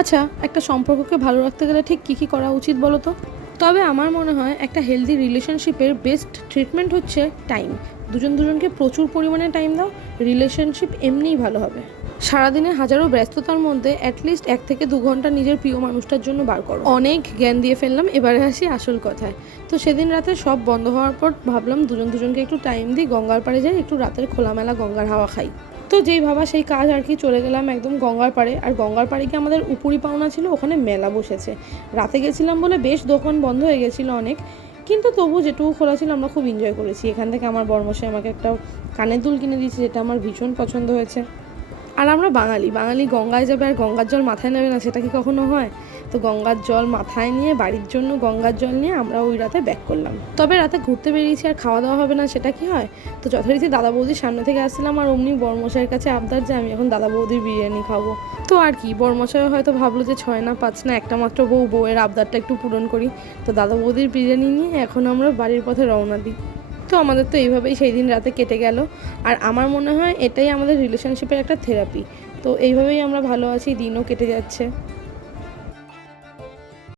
আচ্ছা, একটা সম্পর্ককে ভালো রাখতে গেলে ঠিক কী কী করা উচিত বলো তো? তবে আমার মনে হয় একটা হেলদি রিলেশনশিপের বেস্ট ট্রিটমেন্ট হচ্ছে টাইম। দুজনকে প্রচুর পরিমাণে টাইম দাও, রিলেশনশিপ এমনিই ভালো হবে। সারাদিনে হাজারো ব্যস্ততার মধ্যে অ্যাটলিস্ট 1 থেকে 2 ঘন্টা নিজের প্রিয় মানুষটার জন্য বার করো। অনেক জ্ঞান দিয়ে ফেললাম, এবারে আসি আসল কথায়। তো সেদিন রাতে সব বন্ধ হওয়ার পর ভাবলাম দুজনকে একটু টাইম দিই, গঙ্গার পাড়ে যাই, একটু রাতের খোলামেলা গঙ্গার হাওয়া খাই। তো যেই ভাবা সেই কাজ আর কি, চলে গেলাম একদম গঙ্গার পাড়ে। আর গঙ্গার পাড়ে গিয়ে আমাদের উপরি পাওনা ছিল, ওখানে মেলা বসেছে। রাতে গেছিলাম বলে বেশ দোকান বন্ধ হয়ে গেছিলো অনেক, কিন্তু তবু যেটুকু খোলা ছিল আমরা খুব এনজয় করেছি। এখান থেকে আমার বরমশাই আমাকে একটা কানের দুল কিনে দিয়েছে, যেটা আমার ভীষণ পছন্দ হয়েছে। আর আমরা বাঙালি গঙ্গায় যাবে আর গঙ্গার জল মাথায় নেবে না, সেটা কি কখনো হয়? তো গঙ্গার জল মাথায় নিয়ে বাড়ির জন্য গঙ্গার জল নিয়ে আমরা ওই রাতে ব্যাক করলাম। তবে রাতে ঘুরতে বেরিয়েছি আর খাওয়া দাওয়া হবে না, সেটা কি হয়? তো যথারীতি দাদা বৌদির সামনে থেকে আসছিলাম, আর অমনি বরমশাইয়ের কাছে আবদার যে আমি এখন দাদা বৌদির বিরিয়ানি খাবো। তো আর কি, বরমশাই হয়তো ভাবলো যে 6 না 5 না একটা মাত্র বউয়ের আবদারটা একটু পূরণ করি। তো দাদা বৌদির বিরিয়ানি নিয়ে এখন আমরা বাড়ির পথে রওনা দিই। তো আমাদের তো এইভাবেই সেই দিন রাতে কেটে গেল। আর আমার মনে হয় এটাই আমাদের রিলেশনশিপের একটা থেরাপি। তো এইভাবেই আমরা ভালো আছি, দিনও কেটে যাচ্ছে।